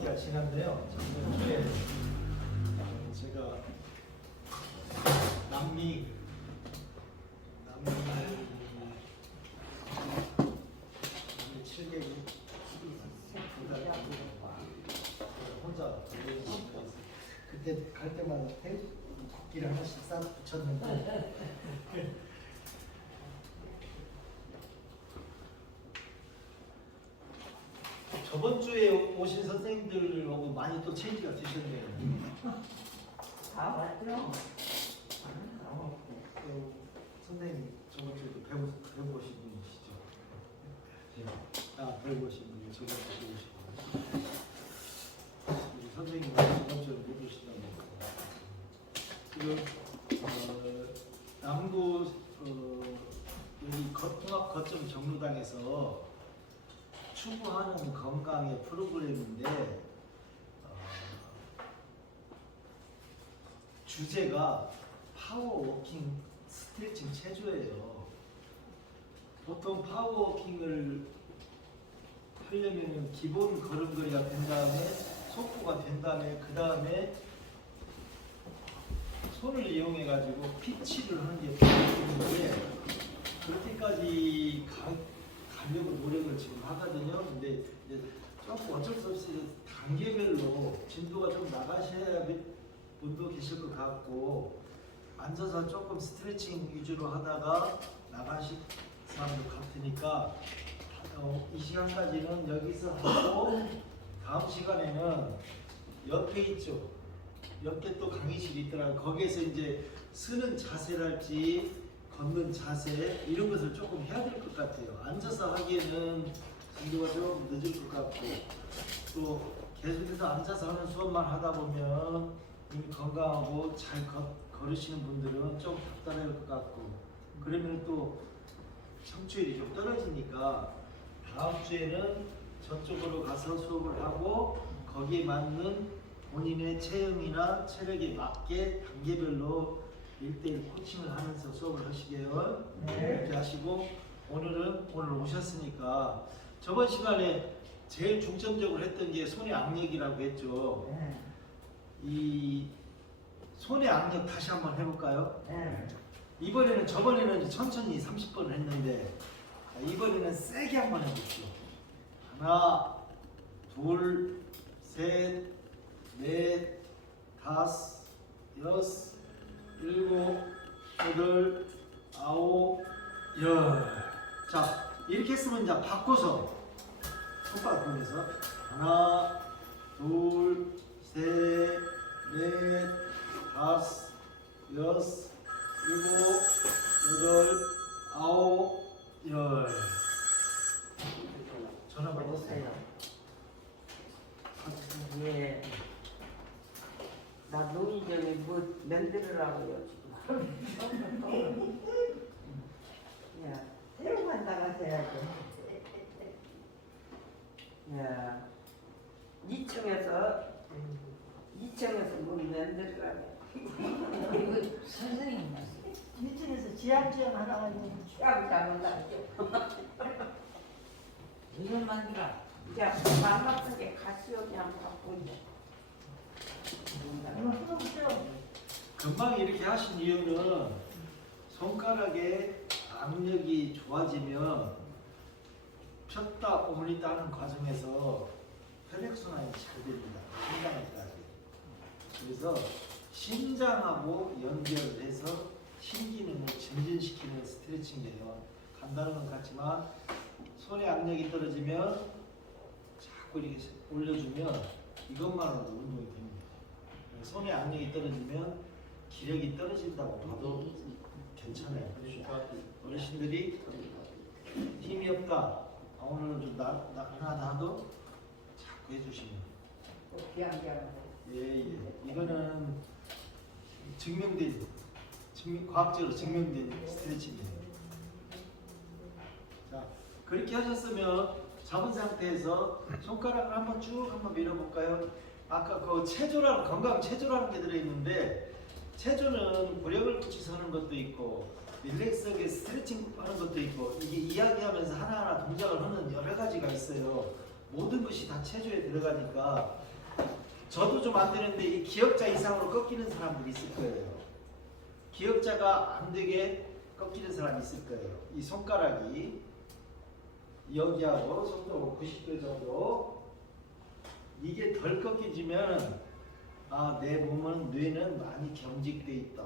기가 지났네요. 저번 주에 제가 남미 7개국 혼자 그때 갈 때마다 국기를 하나씩 싹 붙였는데 저번 주에 오신 선생님들하고 많이 또 체인지가 되셨네요. 다 왔죠? 선생님 저번 주에도 배워보신 분이시죠? 배워보신 분이 저번 주에 오신 분. 선생님 저번 주에 못 오시다고. 지금 남구 여기 통합 거점 정류당에서 추구하는 건강의 프로그램인데 주제가 파워워킹 스트레칭 체조예요. 보통 파워워킹을 하려면 기본 걸음걸이가 된 다음에 속도가 된 다음에 그 다음에 손을 이용해 가지고 피치를 하는 게 필요한데 그렇게까지 가려고 노력을 지금 하거든요. 근데 이제 조금 어쩔 수 없이 단계별로 진도가 좀 나가셔야 분도 계실 것 같고 앉아서 조금 스트레칭 위주로 하다가 나가실 사람도 같으니까 이 시간까지는 여기서 하고 다음 시간에는 옆에 있죠. 옆에 또 강의실이 있더라고요. 거기에서 이제 쓰는 자세랄지 걷는 자세 이런 것을 조금 해야 될 것 같아요. 앉아서 하기에는 진도가 좀 늦을 것 같고 또 계속해서 앉아서 하는 수업만 하다 보면 이미 건강하고 잘 걸으시는 분들은 좀 답답할 것 같고 그러면 또 청취율이 좀 떨어지니까 다음 주에는 저쪽으로 가서 수업을 하고 거기에 맞는 본인의 체형이나 체력에 맞게 단계별로 1대1 코칭을 하면서 수업을 하시게요. 이렇게 하시고 오늘 오셨으니까 저번 시간에 제일 중점적으로 했던 게 손의 악력이라고 했죠. 이 손의 악력 다시 한번 해볼까요? 이번에는 저번에는 천천히 30번을 했는데 이번에는 세게 한번 해볼게요. 하나, 둘, 셋, 넷, 다섯, 여섯, 일곱, 여덟, 아홉, 열. 자, 이렇게 했으면 이제 바꿔서 손가락 보면서 하나, 둘, 셋, 넷, 다섯, 여섯, 일곱, 여덟, 아홉, 열. 전화 받았어요. 예. 나 노이 전에 뭐 만들으라고요 지금. 야, 새우만 나가셔야죠. 야, 2층에서 뭐 만들으라고. 이거 선생님 말씀. 2층에서 지압지압 하나 가지고 쫙 잡는다. 이걸 만들어. 야, 맘 같은 게 가시오니 한번 갖고 있네. 이거 해보세요. 금방 이렇게 하신 이유는 손가락에 악력이 좋아지면 폈다 오므리다 하는 과정에서 혈액순환이 잘 됩니다. 심장까지. 그래서 심장하고 연결을 해서 심기능을 증진시키는 스트레칭이에요. 간다는 건 같지만 손의 악력이 떨어지면 자꾸 이렇게 올려주면 이것만으로도 운동이 됩니다. 손의 악력이 떨어지면 기력이 떨어진다고 봐도 괜찮아요. 그러니까 어르신들이 힘이 없다. 오늘은 좀 나다 하도 자꾸 해주시면. 예. 이거는 과학적으로 증명된 스트레칭이에요. 자, 그렇게 하셨으면 잡은 상태에서 손가락을 한번 밀어볼까요? 아까 그 체조라는 건강 체조라는 게 들어있는데 체조는 구력을 붙여서 하는 것도 있고 릴렉스하게 스트레칭 하는 것도 있고 이게 이야기하면서 하나하나 동작을 하는 여러 가지가 있어요. 모든 것이 다 체조에 들어가니까 저도 좀 안 되는데 이 기역자 이상으로 꺾이는 사람들이 있을 거예요. 기역자가 안 되게 꺾이는 사람이 있을 거예요. 이 손가락이 여기하고 손도 90도 정도 이게 덜 꺾여지면 내 몸은 뇌는 많이 경직돼 있다.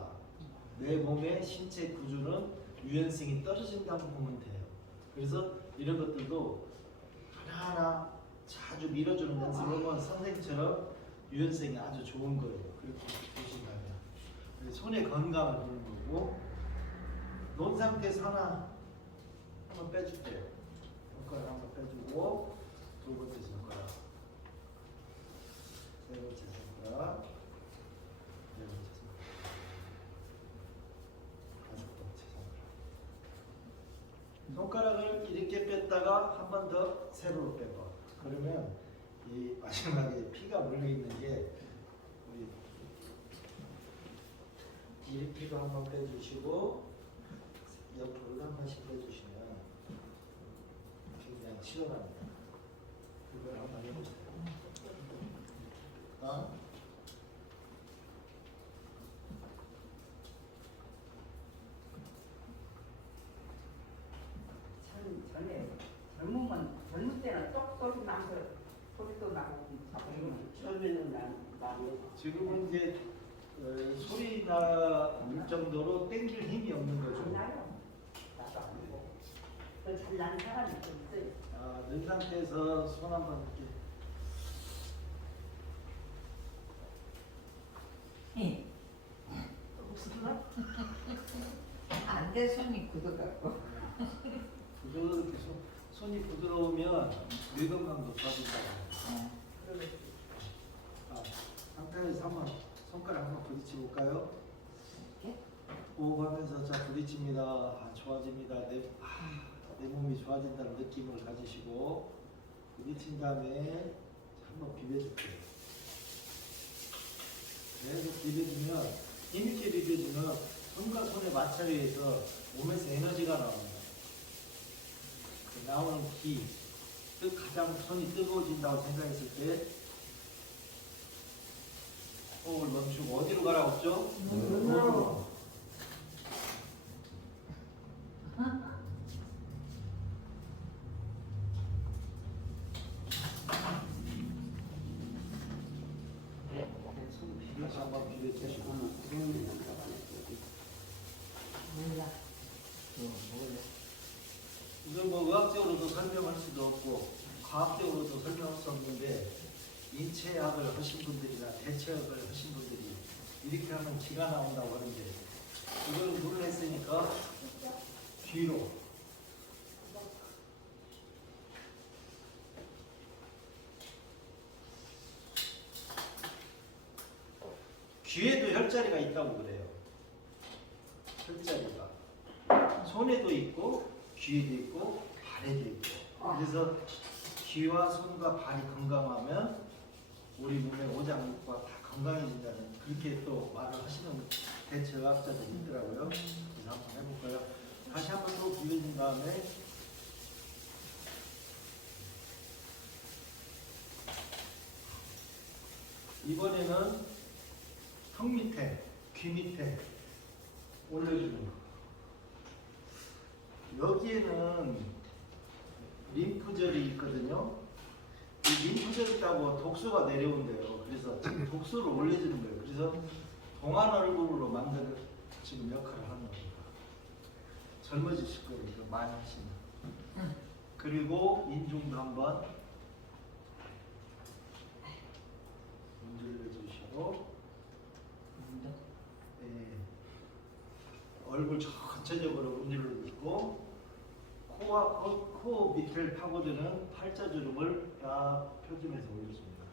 내 몸의 신체 구조는 유연성이 떨어진다고 보면 돼요. 그래서 이런 것들도 하나하나 자주 밀어주는 연습을 하면 선생님처럼 유연성이 아주 좋은 거예요. 그렇게 보신다면 손의 건강을 보는 거고 놓은 상태에서 하나 한번 빼줄게요. 손가락 한번 빼주고 두 번째 손가락 세 번째 손가락 네 번째 손가락 다섯 번째 손가락 손가락을 이렇게 뺐다가 한 번 더 세로로 빼고 그러면 이 마지막에 피가 물려 있는 게 우리 이 피도 한 번 빼주시고 옆으로 한 번씩 빼주시면 굉장히 시원합니다. 그걸 한번 해보세요. 전에 젊을 때는 똑소리 나서 소리도 나고 처음에는 나고 지금은 이제 소리 날 정도로 땡길 힘이 없는 안 거죠. 나요. 나도 안 되고 그 잘난 사람이 좀 있어요. 는 상태에서 손 한번 이렇게 예. 없었나? 안돼 손이 굳어갖고. 이렇게 손이 부드러우면 뇌 건강도 좋아진다고. 상태에서 한번 손가락 한번 부딪혀 볼까요? 이렇게? 호흡하면서 자 부딪힙니다. 좋아집니다. 내 몸이 좋아진다는 느낌을 가지시고 부딪힌 다음에 한번 비벼줄게요. 계속 비벼주면 힘있게 비벼주면 손과 손의 마찰에 의해서 몸에서 에너지가 나옵니다. 그 나오는 기, 가장 손이 뜨거워진다고 생각했을 때 호흡을 멈추고 어디로 가라고 했죠? 눈으로. 손 비벼서 한번 비벼주시고 몰라. 이건 뭐 의학적으로도 설명할 수도 없고 과학적으로도 설명할 수 없는데 인체학을 하신 분들이나 대체학을 하신 분들이 이렇게 하면 기가 나온다고 하는데 이걸 물을 했으니까 뒤로 귀에도 혈자리가 있다고 그래요. 혈자리가 손에도 있고 귀에도 있고 발에도 있고 그래서 귀와 손과 발이 건강하면 우리 몸의 오장육부가 다 건강해진다는 그렇게 또 말을 하시는 대체의학자들이 있더라고요. 그래서 한번 해볼까요? 다시 한번 또 비벼준 다음에 이번에는 턱 밑에, 귀 밑에 올려주는 거. 여기에는 림프절이 있거든요. 이 림프절 있다고 독소가 내려온대요. 그래서 독소를 올려주는 거예요. 그래서 동안 얼굴로 만드는 지금 역할을 하는 겁니다. 젊어지실 거예요. 이거 많이 하시면. 그리고 인중도 한번 문질러 주시고 얼굴 전체적으로 문질러 주고 코와 코 밑을 파고드는 팔자주름을 딱 펴주면서 올려줍니다.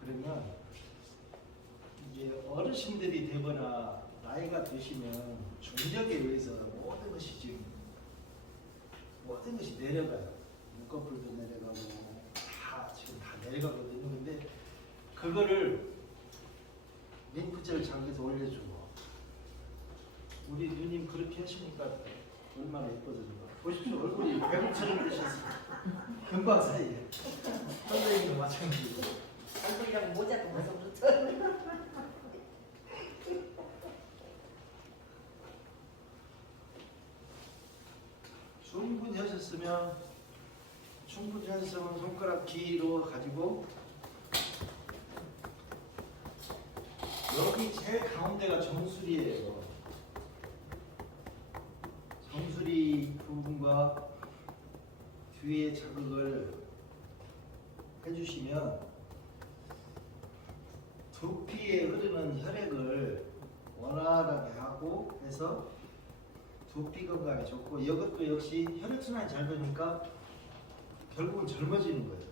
그러면 이제 어르신들이 되거나 나이가 드시면 중력에 의해서 모든 것이 내려가요. 눈꺼풀도 내려가고 지금 다 내려가거든요. 근데 그거를 림프절 장에서 올려주고 우리 누님 그렇게 하시니까 얼마나 예뻐졌는가. 보십시오. 얼굴이 배고처럼 되셨어요. 금방 사이에. 선생님도 마찬가지고. 얼굴이랑 하셨으면 충분히 하셨으면 손가락 길이로 가지고 여기 제일 가운데가 정수리예요. 정수리 부분과 뒤에 자극을 해주시면 두피에 흐르는 혈액을 원활하게 하고 해서 두피 건강에 좋고 이것도 역시 혈액순환이 잘 되니까 결국은 젊어지는 거예요.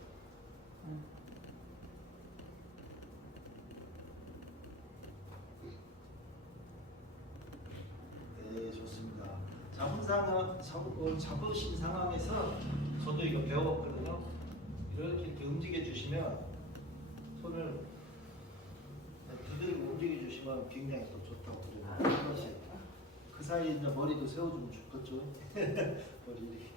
네, 좋습니다. 잡으신 상황에서 저도 이거 배워봤거든요. 이렇게 움직여 주시면 손을 두드리고 움직여 주시면 굉장히 또 좋다고 그래요. 하나씩. 그 사이에 이제 머리도 세워주면 좋겠죠. 머리 이렇게.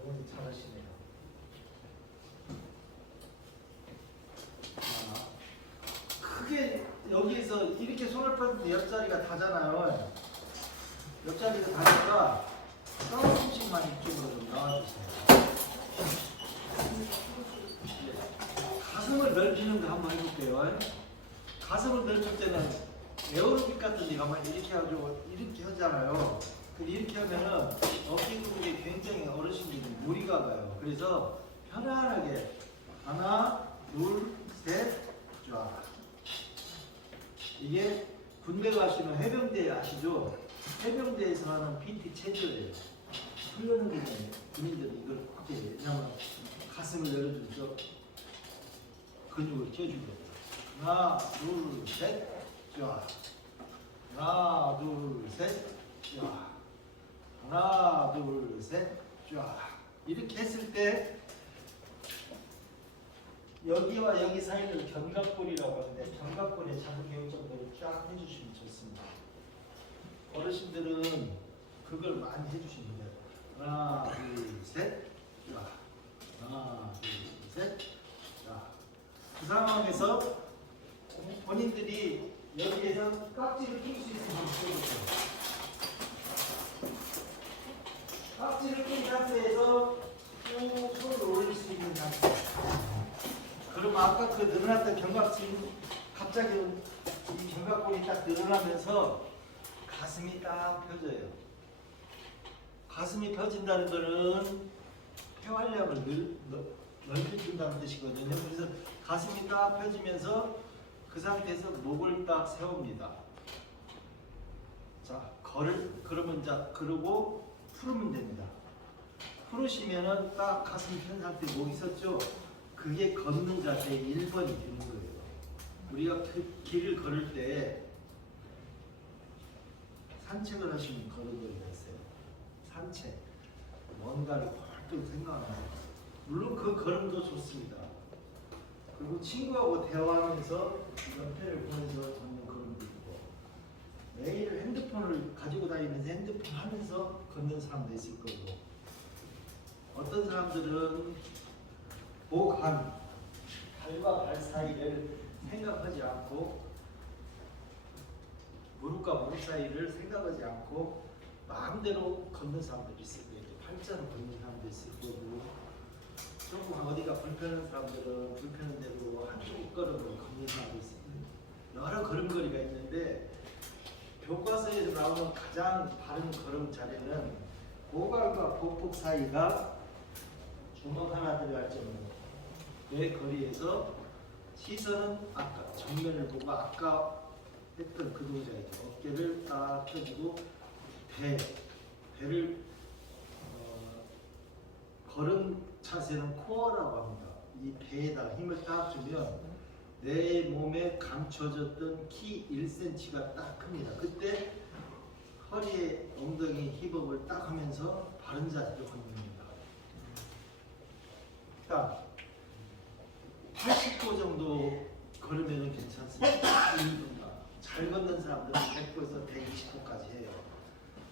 어머니 잘하시네요. 크게 여기에서 이렇게 손을 뻗는데 옆자리가 다잖아요. 옆자리가 다니까 조금씩만 이쪽으로 좀 나와주세요. 가슴을 넓히는 거 한번 해볼게요. 가슴을 넓힐 때는 에어로빅 같은 데 가면 이렇게 하죠. 이렇게 하잖아요. 이렇게 하면은 어깨 근육에 굉장히 어르신들이 무리가 가요. 그래서 편안하게 하나, 둘, 셋, 쫙. 이게 군대 가시면 해병대 아시죠? 해병대에서 하는 PT 체조예요. 훈련을 하면 군인들이 이걸 꼭 해요. 왜냐면 가슴을 열어주면서 근육을 쪄주거든요. 하나, 둘, 셋, 쫙. 하나, 둘, 셋, 쫙. 하나, 둘, 셋, 쫙. 이렇게 했을 때 여기와 여기 사이를 견갑골이라고 하는데 견갑골에 자극 요정도를 쫙 해주시면 좋습니다. 어르신들은 그걸 많이 해주시면 돼요. 하나, 둘, 셋, 쫙. 하나, 둘, 셋, 쫙. 그 상황에서 본인들이 여기에서 깍지를 낄 수 있으면 껴보세요. 깍지를 낀 상태에서 쭉 손을 올릴 수 있는 상태. 그럼 아까 그 늘어났던 견갑골이 갑자기 이 견갑골이 딱 늘어나면서 가슴이 딱 펴져요. 가슴이 펴진다는 거는 폐활량을 넓혀준다는 뜻이거든요. 그래서 가슴이 딱 펴지면서 그 상태에서 목을 딱 세웁니다. 자, 그러면 자, 그러고 풀으면 됩니다. 풀으시면은 딱 가슴 편 상태 목이 섰죠? 그게 걷는 자세의 1번이 되는 거예요. 우리가 그 길을 걸을 때 산책을 하시면 걸음걸이가 있어요. 산책. 뭔가를 펄떡 생각하면서. 물론 그 걸음도 좋습니다. 그리고 친구하고 대화하면서 연패를 보면서 걷는 걸음도 있고, 매일 핸드폰을 가지고 다니면서 핸드폰 하면서 걷는 사람도 있을 거고, 어떤 사람들은 복한 발과 발 사이를 생각하지 않고 무릎과 무릎 사이를 생각하지 않고 마음대로 걷는 사람들이 있을 거예요. 팔자로 걷는 사람도 있을 거고, 조금 어디가 불편한 사람들은 불편한 대로 한쪽 걸음으로 걷는 사람도 있을 거예요. 여러 걸음걸이가 있는데 교과서에서 나오는 가장 바른 걸음 자리는 고관과 복부 사이가 주먹 하나 들어갈 정도의 거리에서 시선은 아까 정면을 보고 아까 했던 그 동작이죠. 어깨를 딱 펴주고 배를 걸음 자세는 코어라고 합니다. 이 배에다 힘을 딱 주면 내 몸에 감춰졌던 키 1cm가 딱 큽니다. 그때 허리에 엉덩이 힙업을 딱 하면서 바른 자세로 걷습니다. 딱 80도 정도 걸으면 괜찮습니다. 잘 걷는 사람들은 100도에서 120도까지 해요.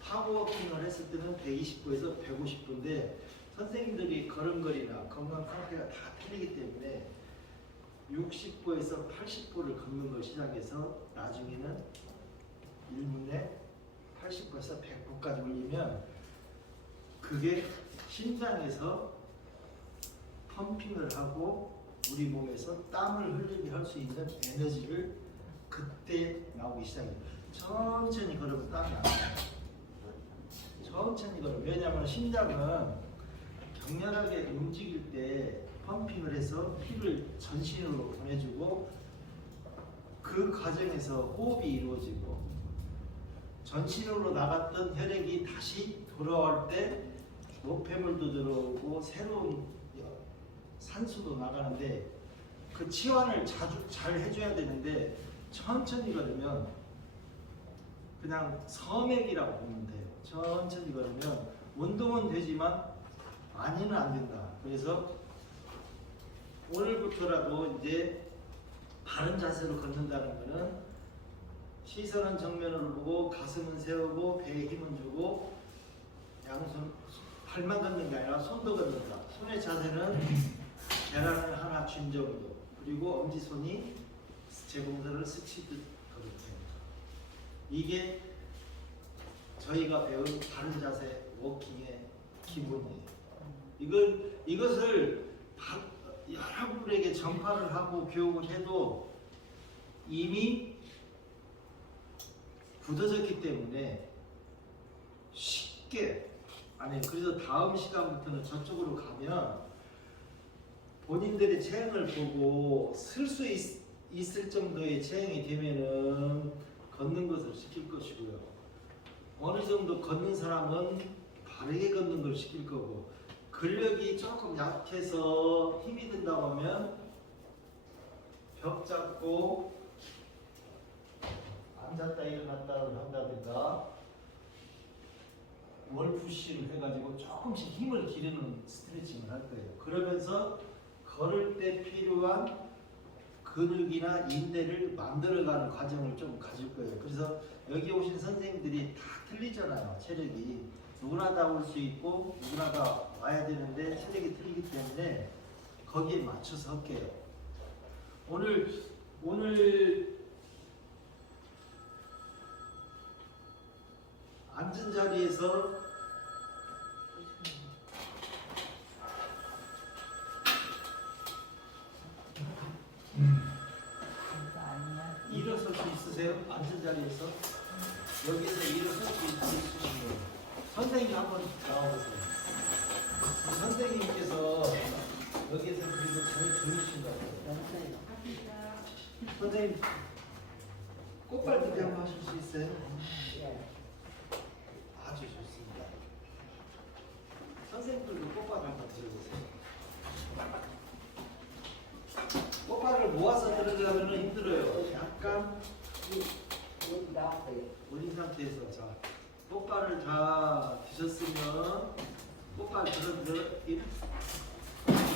파워워킹을 했을 때는 120도에서 150도인데 선생님들이 걸음걸이나 건강 상태가 다 틀리기 때문에 60도에서 80도를 걷는 걸 시작해서 나중에는 1분에 80에서 109까지 올리면 그게 심장에서 펌핑을 하고 우리 몸에서 땀을 흘리게 할 수 있는 에너지를 그때 나오기 시작해요. 천천히 걸으면 땀이 안 나요. 천천히 걸으면. 왜냐하면 심장은 격렬하게 움직일 때 펌핑을 해서 피를 전신으로 보내주고 그 과정에서 호흡이 이루어지고 전신으로 나갔던 혈액이 다시 돌아올 때 노폐물도 들어오고 새로운 산소도 나가는데 그 치환을 자주 잘 해줘야 되는데 천천히 걸으면 그냥 섬액이라고 보면 돼요. 천천히 걸으면 운동은 되지만 많이는 안 된다. 그래서 오늘부터라도 이제 바른 자세로 걷는다는 거는 시선은 정면으로 보고 가슴은 세우고 배에 힘은 주고 양손 발만 걷는 게 아니라 손도 걷는다. 손의 자세는 계란을 하나 쥔 정도 그리고 엄지손이 재봉선을 스치듯 걷을 됩니다. 이게 저희가 배운 바른 자세 워킹의 기본이에요. 이것을 여러분에게 전파를 하고 교육을 해도 이미 굳어졌기 때문에 쉽게 아니 그래서 다음 시간부터는 저쪽으로 가면 본인들의 체형을 보고 쓸 수 있을 정도의 체형이 되면은 걷는 것을 시킬 것이고요. 어느 정도 걷는 사람은 바르게 걷는 걸 시킬 거고 근력이 조금 약해서 힘이 든다고 하면 벽 잡고 앉았다 일어났다 한다든가 월푸시를 해가지고 조금씩 힘을 기르는 스트레칭을 할 거예요. 그러면서 걸을 때 필요한 근육이나 인대를 만들어가는 과정을 좀 가질 거예요. 그래서 여기 오신 선생님들이 다 틀리잖아요. 체력이 누구나 다 올 수 있고 누구나 다 와야 되는데 체력이 틀리기 때문에 거기에 맞춰서 할게요. 오늘 앉은 자리에서 이거 아니야. 일어설 수 있으세요? 앉은 자리에서 여기서 일어설 수 있으시면 선생님 한번 나와보세요. 선생님께서 여기서 그리고 잘 들으신 것 같아요. 선생님 꽃발톱이 한번 하실 수 있어요? 아주 좋습니다. 선생님들도 꽃발 한번 들어보세요. 꽃발을 모아서 들으려면 힘들어요. 약간 여기 나왔어요. 올린 상태에서 자 꽃발을 다 드셨으면 꽃발 들어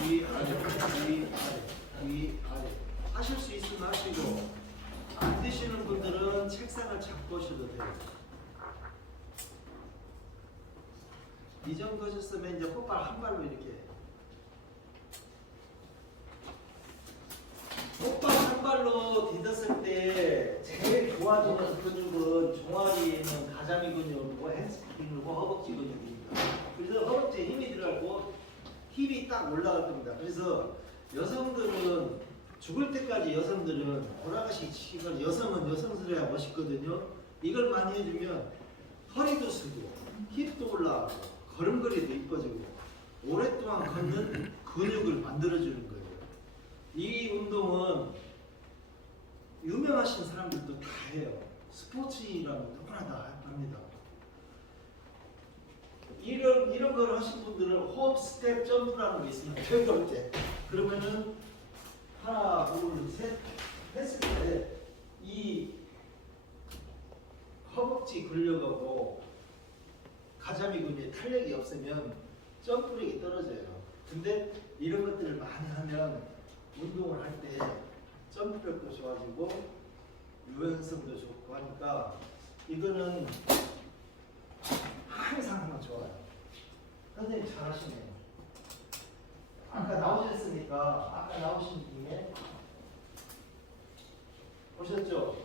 위 아래 하실 수 있으면 하시고 안 되시는 분들은 책상을 잡고 오셔도 돼요. 이 정도 하셨으면 이제 꽃발 한 발로 이렇게 꽃발 한 발로 디뎠을 때 제일 좋아지는 근육은 종아리에 있는 가자미 근육이고 햄스트링이고 허벅지 근육입니다. 그래서 허벅지에 힘이 들어가고 힙이 딱 올라갈 겁니다. 그래서 여성들은 죽을 때까지 여성들은 돌아가시기 여성은 여성스러워야 멋있거든요. 이걸 많이 해주면 허리도 쓰고 힙도 올라가고 걸음걸이도 이뻐지고 오랫동안 걷는 근육을 만들어주는 거예요. 이 운동은 유명하신 사람들도 다 해요. 스포츠라면 누구나 다 합니다. 이런 걸 하신 분들은 호흡 스텝 점프라는 게 있습니다. 배울 때. 그러면은 하나, 둘, 셋 했을 때 이 허벅지 근력하고 가자미 근육에 탄력이 없으면 점프력이 떨어져요. 근데 이런 것들을 많이 하면 운동을 할 때 점프력도 좋아지고 유연성도 좋고 하니까 이거는 항상 하면 좋아요. 선생님 잘하시네요. 아까 나오신 중에 보셨죠?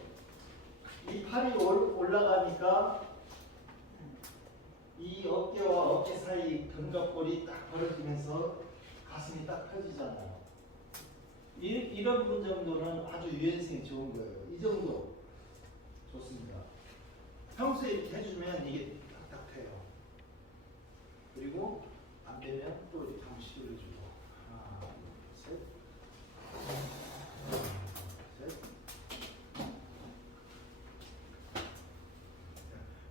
이 팔이 올라가니까 이 어깨와 어깨 사이 견갑골이 딱 벌어지면서 가슴이 딱 펴지잖아요. 이런 분 정도는 아주 유연성이 좋은 거예요. 이 정도 좋습니다. 평소에 이렇게 해주면 이게 딱딱 펴요. 그리고 안 되면 또 이렇게 한번 시도해주고 하나, 둘, 셋, 셋.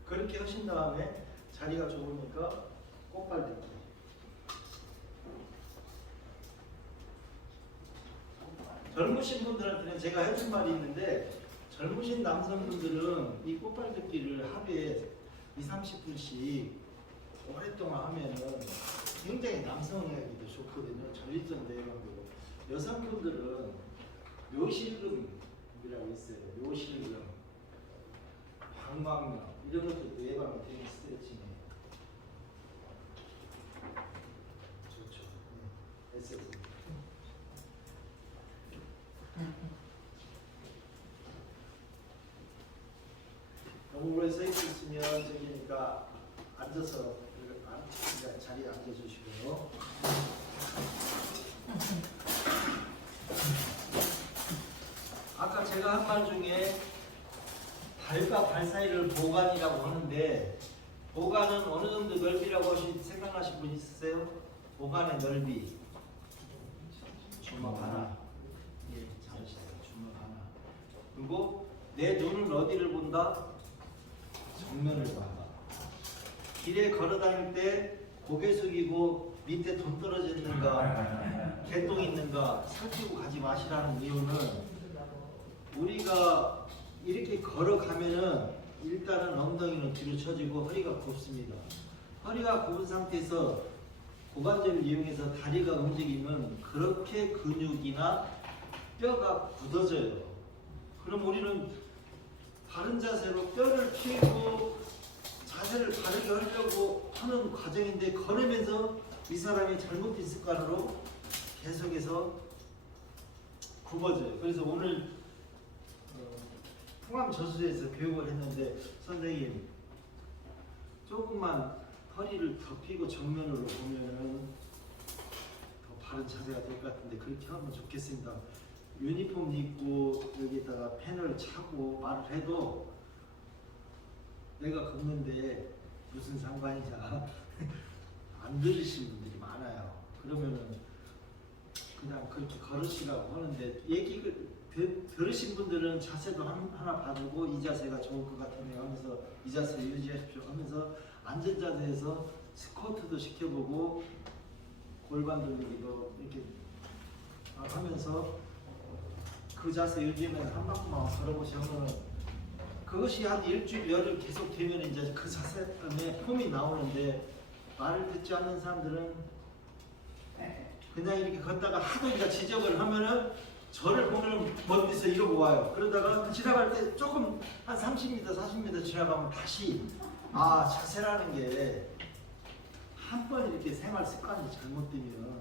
그렇게 하신 다음에 자리가 좋으니까 꽃발 딛기. 젊으신 분들한테는 제가 해준 말이 있는데 젊으신 남성분들은 이 꽃발 딛기를 하루에 20-30분씩 오랫동안 하면은 굉장히 남성에게도 좋거든요. 전립선 내려가고 여성분들은 묘실금이라고 있어요. 묘실금, 방광염 이런 것들도 예방이 되는 스트레칭이에요. 좋죠. 네. SS. 너무 오래 서 있으면 저기니까 앉아서 자리에 앉아주시고요. 아까 제가 한 말 중에 발과 발 사이를 보관이라고 하는데 보관은 어느 정도 넓이라고 생각하신 분 있으세요? 보관의 넓이 주먹 하나. 예, 잘하시네요. 주먹 하나. 그리고 내 눈은 어디를 본다? 정면을 본다. 길에 걸어 다닐 때 고개 숙이고 밑에 돈 떨어져 있는가 개똥 있는가 살피고 가지 마시라는 이유는 우리가 이렇게 걸어가면은 일단은 엉덩이는 뒤로 처지고 허리가 굽습니다. 허리가 굽은 상태에서 고관절을 이용해서 다리가 움직이면 그렇게 근육이나 뼈가 굳어져요. 그럼 우리는 바른 자세로 뼈를 펴고 자세를 바르게 하려고 하는 과정인데 걸으면서 이 사람이 잘못된 습관으로 계속해서 굽어져요. 그래서 오늘 통암 저수지에서 교육을 했는데 선생님 조금만 허리를 더 펴고 정면으로 보면은 더 바른 자세가 될 것 같은데 그렇게 하면 좋겠습니다. 유니폼 입고 여기다가 펜을 차고 말을 해도 내가 걷는데 무슨 상관이냐 안 들으신 분들이 많아요. 그러면은 그냥 그렇게 걸으시라고 하는데 얘기를 들으신 분들은 자세도 하나 봐주고 이 자세가 좋을 것 같으네요 하면서 이 자세 유지하십시오 하면서 앉은 자세에서 스쿼트도 시켜보고 골반 돌리기도 이렇게 하면서 그 자세 유지는 한 바퀴만 걸어보시면 그것이 한 일주일 열흘 계속 되면 이제 그 자세 때문에 폼이 나오는데 말을 듣지 않는 사람들은 그냥 이렇게 걷다가 하도 이제 지적을 하면은 저를 보면 멀리서 이러고 와요. 그러다가 지나갈 때 조금 한 30m, 40m 지나가면 다시 자세라는 게 한 번 이렇게 생활 습관이 잘못되면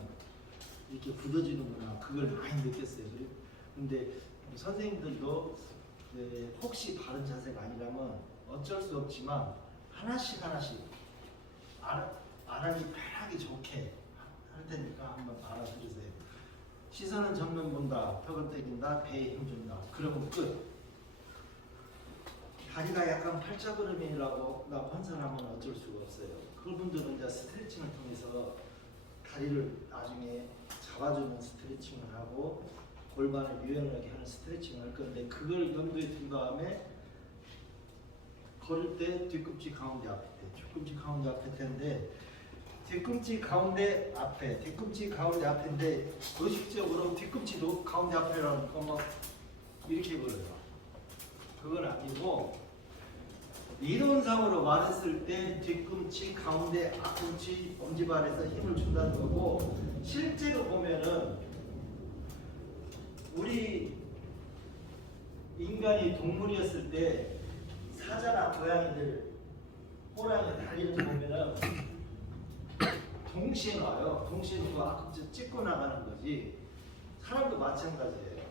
이렇게 굳어지는구나. 그걸 많이 느꼈어요. 근데 선생님들도 혹시 바른 자세가 아니라면 어쩔 수 없지만 하나씩 말하기 편하게 좋게 할 테니까 한번 알아들으세요. 시선은 정면 본다, 턱은 떼긴다, 배에 힘준다. 그러면 끝. 다리가 약간 팔자그름이라고 환상하면 어쩔 수가 없어요. 그분들은 이제 스트레칭을 통해서 다리를 나중에 잡아주는 스트레칭을 하고 골반을 유연하게 하는 스트레칭을 할 건데 그걸 염두에 둔 다음에 걸을 때 뒤꿈치 가운데 앞에, 뒤꿈치 가운데 앞에 텐데 뒤꿈치 가운데 앞인데 의식적으로 뒤꿈치도 가운데 앞에라는 거 막 이렇게 걸어요. 그건 아니고 이론상으로 말했을 때 뒤꿈치 가운데 앞꿈치 엄지발에서 힘을 준다는 거고 실제로 보면은 우리 인간이 동물이었을 때 사자나 고양이들 호랑이 다리를 보면은 동시에 놔요. 동시에 놓고 앞꿈치 찍고 나가는 거지. 사람도 마찬가지예요.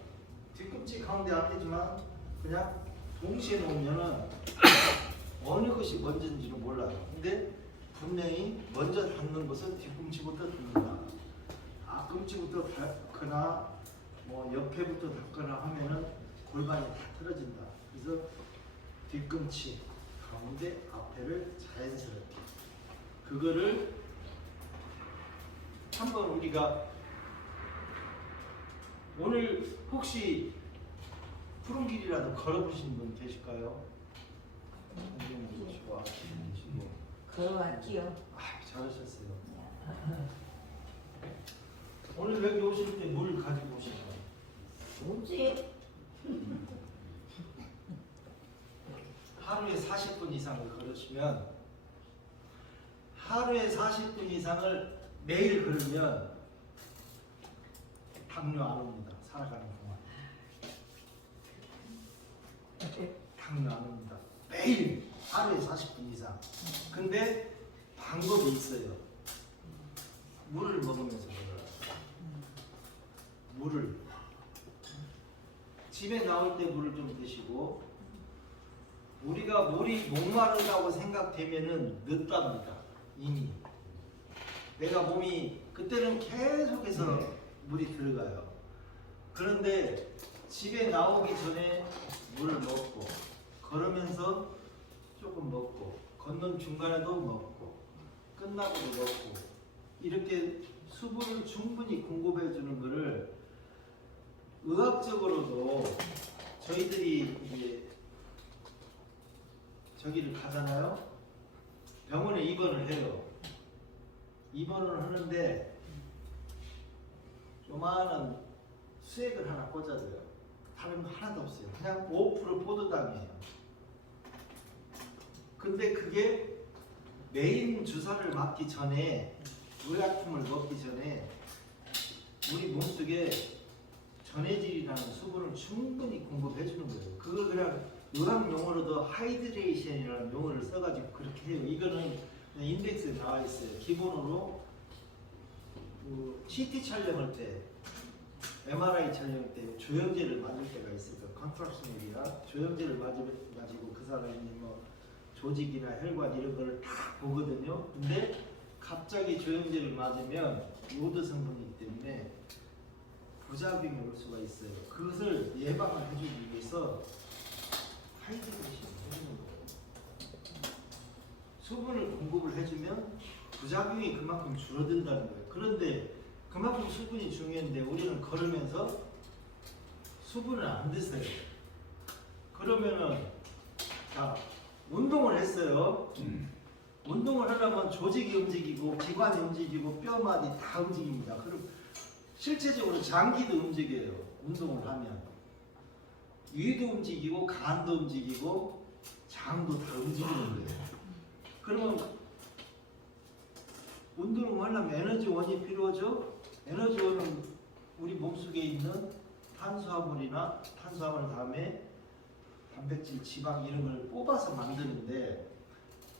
뒤꿈치 가운데 앞이지만 그냥 동시에 놓으면은 어느 것이 먼저인지는 몰라요. 근데 분명히 먼저 닿는 것은 뒤꿈치부터 닿는다. 앞꿈치부터 닿거나 뭐 옆에부터 닿거나 하면은 골반이 다 틀어진다. 그래서 뒤꿈치, 가운데, 앞에를 자연스럽게 그거를 한번 우리가 오늘 혹시 푸른 길이라도 걸어보신 분 계실까요? 좋아하시고 걸어왔지요. 잘하셨어요. 오늘 여기 오실 때 물 가지고 오시나요? 뭐지? 하루에 40분 이상을 걸으시면 하루에 40분 이상을 매일 걸으면 당뇨 안 옵니다. 살아가는 동안 당뇨 안 옵니다. 매일 하루에 40분 이상. 근데 방법이 있어요. 물을 먹으면서 걸어요. 물을 집에 나올 때 물을 좀 드시고 우리가 물이 목마르다고 생각되면은 늦답니다. 이미 내가 몸이 그때는 계속해서 물이 들어가요. 그런데 집에 나오기 전에 물을 먹고 걸으면서 조금 먹고 걷는 중간에도 먹고 끝나고도 먹고 이렇게 수분을 충분히 공급해 주는 것을 의학적으로도 저희들이 이제 저기를 가잖아요. 병원에 입원을 해요. 입원을 하는데 요만한 수액을 하나 꽂아줘요. 다른 거 하나도 없어요. 그냥 5% 포도당이에요. 근데 그게 메인 주사를 맞기 전에 의약품을 먹기 전에 우리 몸속에 전해질이라는 수분을 충분히 공급해 주는 거예요. 그걸 그냥 요양 용어로도 하이드레이션이라는 용어를 써가지고 그렇게 해요. 이거는 인덱스에 나와 있어요. 기본으로 그 CT 촬영할 때, MRI 촬영 때 조영제를 맞을 때가 있어요. 컨트락션이라 조영제를 맞이고 그 사람이 뭐 조직이나 혈관 이런 걸 다 보거든요. 근데 갑자기 조영제를 맞으면 요드 성분이기 때문에 부작용이 올 수가 있어요. 그것을 예방을 해주기 위해서 하이드레이션 해주는 거예요. 수분을 공급을 해주면 부작용이 그만큼 줄어든다는 거예요. 그런데 그만큼 수분이 중요한데 우리는 걸으면서 수분을 안 드세요. 그러면은 자 운동을 했어요. 운동을 하려면 조직이 움직이고 기관이 움직이고 뼈마디 다 움직입니다. 그럼 실제적으로 장기도 움직여요. 운동을 하면 위도 움직이고 간도 움직이고 장도 다 움직이는 거예요. 그러면 운동을 하려면 에너지원이 필요하죠. 에너지원은 우리 몸속에 있는 탄수화물이나 탄수화물 다음에 단백질, 지방 이런 걸 뽑아서 만드는데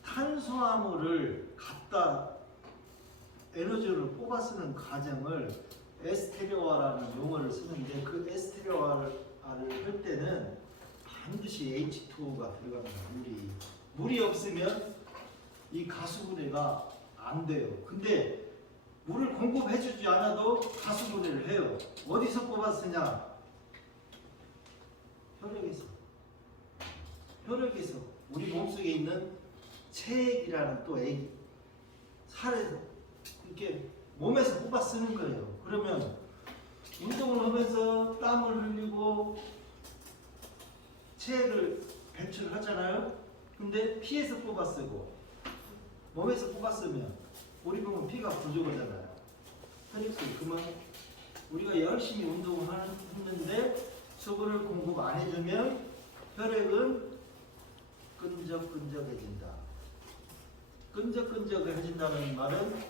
탄수화물을 갖다 에너지를 뽑아 쓰는 과정을 에스테레오아라는 용어를 쓰는데 그 에스테레오아를 할 때는 반드시 H2O가 들어갑니다. 물이 없으면 이 가수분해가 안 돼요. 근데 물을 공급해주지 않아도 가수분해를 해요. 어디서 뽑아 쓰냐? 혈액에서 우리 몸속에 있는 체액이라는 또 액이 살에서 이렇게 몸에서 뽑아 쓰는 거예요. 그러면 운동을 하면서 땀을 흘리고 체액을 배출하잖아요. 근데 피에서 뽑아 쓰고 몸에서 뽑아 쓰면 우리 몸은 피가 부족하잖아요. 혈액순 그러면 우리가 열심히 운동을 했는데 수분을 공급 안 해주면 혈액은 끈적끈적해진다. 끈적끈적해진다는 말은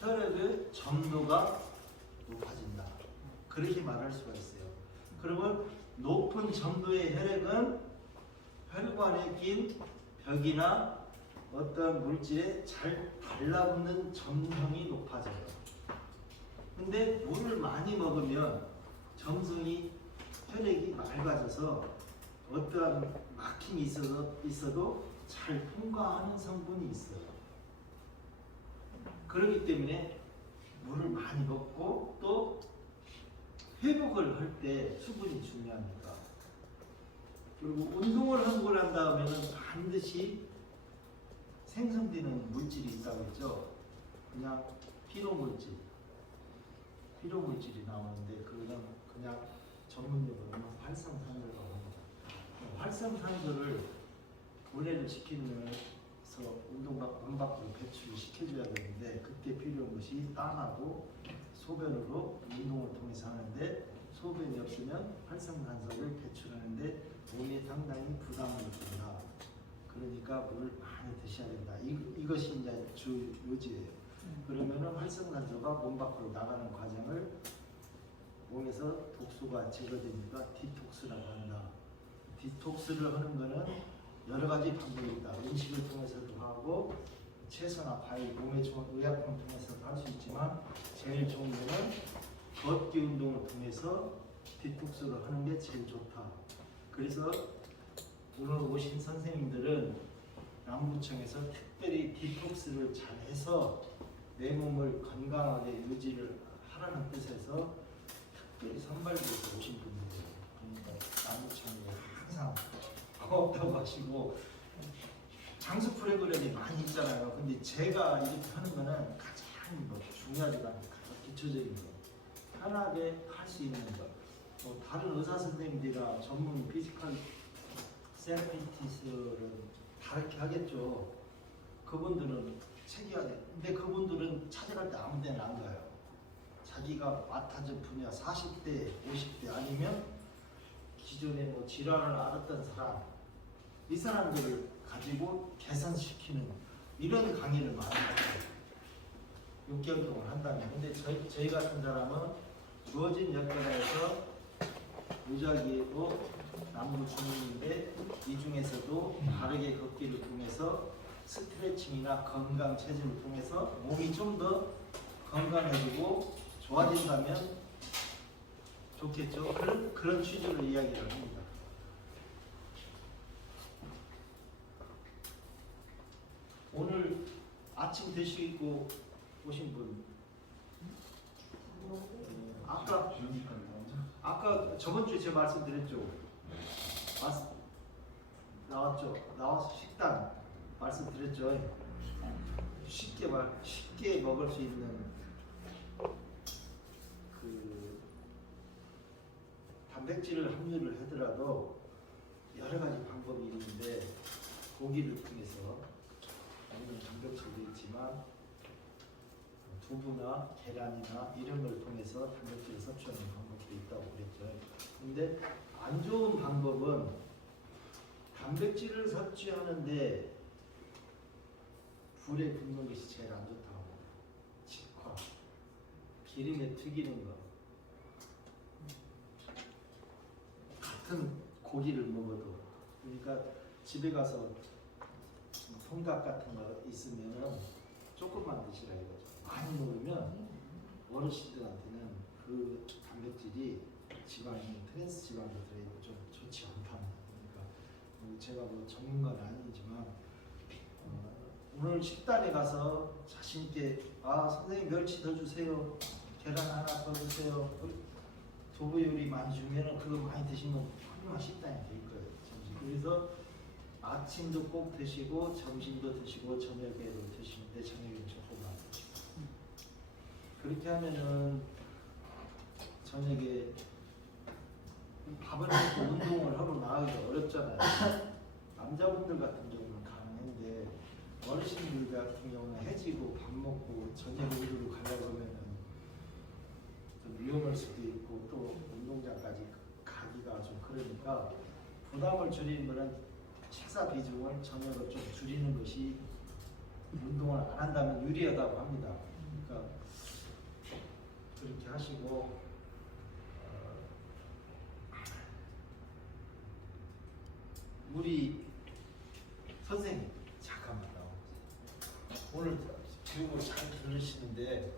혈액의 점도가 높아진다. 그렇게 말할 수가 있어요. 그러면 높은 점도의 혈액은 혈관에 낀 벽이나 어떤 물질에 잘 달라붙는 점성이 높아져요. 근데 물을 많이 먹으면 점성이 혈액이 맑아져서 어떠한 막힘이 있어도 잘 통과하는 성분이 있어요. 그렇기 때문에 물을 많이 먹고 또 회복을 할 때 수분이 중요합니다. 그리고 운동을 하고 난 다음에는 반드시 생성되는 물질이 있다고 했죠. 그냥 피로 물질이 나오는데 그거는 그냥 전문용어로는 활성산소라고 합니다. 활성산소를 분해를 시키면서 문 밖으로 배출을 시켜줘야 되는데 그때 필요한 것이 땀하고 소변으로 운동을 통해서 하는데 소변이 없으면 활성산소를 배출하는데 몸에 상당히 부담을 준다. 그러니까 물을 많이 드셔야 된다. 이것이 이제 주 요지예요. 그러면은 활성산소가 몸 밖으로 나가는 과정을 몸에서 독소가 제거되니까 디톡스라고 한다. 디톡스를 하는 거는 여러 가지 방법이 있다. 음식을 통해서도 하고 채소나 과일, 몸에 좋은 의약품을 통해서도 할 수 있지만 제일 좋은 거는 걷기 운동을 통해서 디톡스를 하는 게 제일 좋다. 그래서 오늘 오신 선생님들은 남부청에서 특별히 디톡스를 잘 해서 내 몸을 건강하게 유지를 하라는 뜻에서 특별히 선발돼서 오신 분들이에요. 그러니까 남부청에 항상 고맙다고 하시고 장수 프로그램이 많이 있잖아요. 근데 제가 이렇게 하는 거는 가장 중요하지가 않고 가장 기초적인 거, 편하게 할 수 있는 거. 다른 의사 선생님들이나 전문 피지컬 세라피스트는 다르게 하겠죠. 그분들은 책이야 돼. 근데 그분들은 찾아갈 때 아무 데나 안 가요. 자기가 맡아진 분야 40대, 50대 아니면 기존에 뭐 질환을 앓았던 사람, 이 사람들을 가지고 개선시키는 이런 강의를 많이 해요. 6개월 동안 한다면. 근데 저희 같은 사람은 주어진 여건에서 무작위로 남부 주민인데 이 중에서도 바르게 걷기를 통해서 스트레칭이나 건강 체질을 통해서 몸이 좀 더 건강해지고 좋아진다면 좋겠죠. 그런 취지로 이야기를 합니다. 오늘 아침 드시고 오신 분 아까 저번 주에 제가 말씀드렸죠. 나와서 식단 말씀드렸죠. 쉽게 먹을 수 있는 그 단백질 함유를 하더라도 여러 가지 방법이 있는데 고기를 통해서 먹는 단백질도 있지만 두부나 계란이나 이런 걸 통해서 단백질을 섭취하는 방법도 있다고 그랬죠. 근데 안 좋은 방법은 단백질을 섭취하는데 불에 굽는 것이 제일 안 좋다고. 직화, 기름에 튀기는 거. 같은 고기를 먹어도. 그러니까 집에 가서 통닭 같은 거 있으면은 조금만 드시라 이거죠. 많이 먹으면 어르신들한테는 그 단백질이 지방이 트랜스 지방도 들어있고 좀 좋지 않답니다. 그러니까 제가 뭐 전문가는 아니지만 오늘 식단에 가서 자신 있게 선생님 멸치 더 주세요, 계란 하나 더 주세요, 두부 요리 많이 주면은 그거 많이 드시면 훌륭한 식단이 될 거예요. 그래서 아침도 꼭 드시고 점심도 드시고 저녁에도 드시는데 저녁에는 조금만 드시고 그렇게 하면은 저녁에 밥을 먹고 운동을 하러 나가기가 어렵잖아요. 남자분들 같은 경우는 가능한데 어르신들 같은 경우는 해지고 밥 먹고 저녁 운동을 가려고 하면은 좀 위험할 수도 있고 또 운동장까지 가기가 좀 그러니까 부담을 줄이는 거는 식사 비중을 저녁을 좀 줄이는 것이 운동을 안 한다면 유리하다고 합니다. 그러니까 그렇게 하시고 우리 선생님 잠깐만 나오세요. 오늘 교육을 잘 들으시는데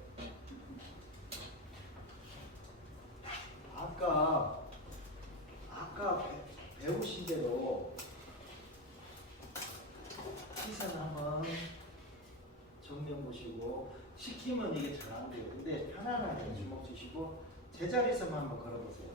아까 배우신 대로 시선 한번 정면 보시고 편안하게. 주먹 주시고 제자리에서만 한번 걸어보세요.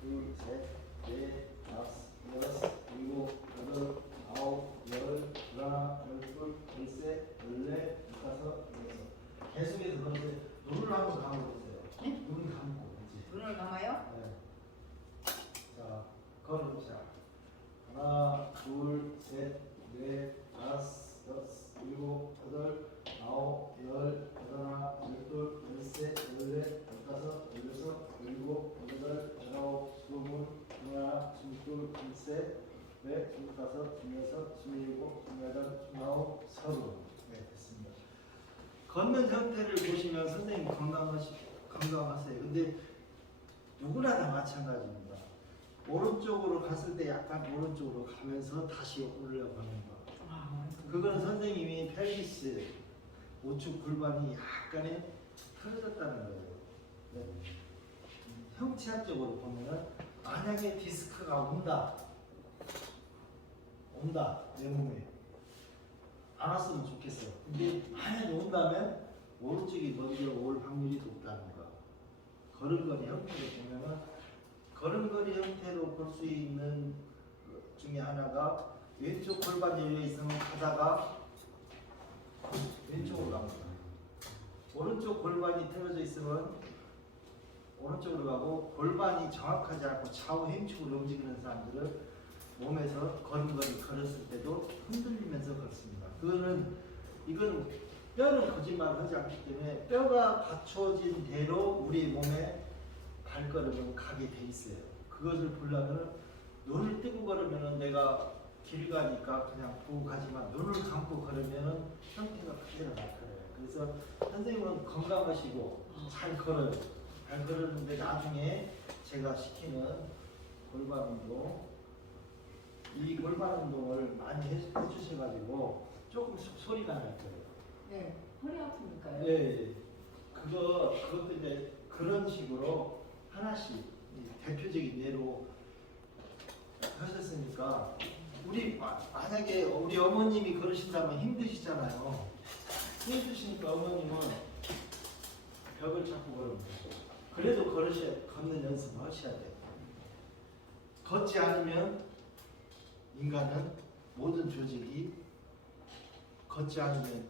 둘, 셋, 넷, 다섯, 여섯, 일곱, 여덟, 아홉, 열, 하나, 열둘, 열셋, 열넷, 열다섯, 열여섯. 계속해서 걸으세요. 눈을 한번 감아보세요. 네? 눈 감고 이제. 눈을 감아요? 네. 자, 걸어보자. 하나, 둘, 셋, 넷, 다섯, 여섯, 일곱, 여덟, 아홉, 열, 열하나, 열둘, 열셋, 열넷, 열다섯, 열여섯, 열일곱, 열여덟, 열아홉, 스물, 스물하나, 스물둘, 스물셋, 넷, 스물다섯, 스물여섯, 스물일곱, 스물여덟, 스물아홉, 서른. 네, 됐습니다. 걷는 형태를 보시면 선생님 건강하세요. 근데 누구나 다 마찬가지입니다. 오른쪽으로 갔을 때 약간 오른쪽으로 가면서 다시 올라가는 거. 그건 선생님이 펠비스 우측 골반이 약간의 틀어졌다는 거예요. 네. 형체학적으로 보면은 만약에 디스크가 온다 내 몸에 안 왔으면 좋겠어. 근데 만약에 온다면 오른쪽이 먼저 올 확률이 높다는 거. 걸음걸이 형태로 보면은 걸음걸이 형태로 볼 수 있는 것 중에 하나가 왼쪽 골반이 열려 있으면 가다가 왼쪽으로 갑니다. 오른쪽 골반이 틀어져 있으면 오른쪽으로 가고 골반이 정확하지 않고 좌우 행축으로 움직이는 사람들은 몸에서 걸음걸이 걸었을 때도 흔들리면서 걷습니다. 이건 뼈는 거짓말을 하지 않기 때문에 뼈가 갖춰진 대로 우리 몸에 발걸음은 가게 돼 있어요. 그것을 보려면 눈을 뜨고 걸으면 내가 길 가니까 그냥 보고 가지만 눈을 감고 걸으면 형태가 그대로 나타나요. 그래서 선생님은 건강하시고 잘 걸어요. 잘 걸었는데 나중에 제가 시키는 골반 운동, 이 골반 운동을 많이 해주셔가지고 조금 소리가 날 거예요. 네. 허리 아프니까요. 네, 그것도 이제 그런 식으로 하나씩 대표적인 예로 하셨으니까 만약에 우리 어머님이 그러신다면 힘드시잖아요. 힘드시니까 어머님은 벽을 잡고 걸으면 그래도 걷는 연습을 하셔야 돼요. 걷지 않으면 인간은 모든 조직이 걷지 않으면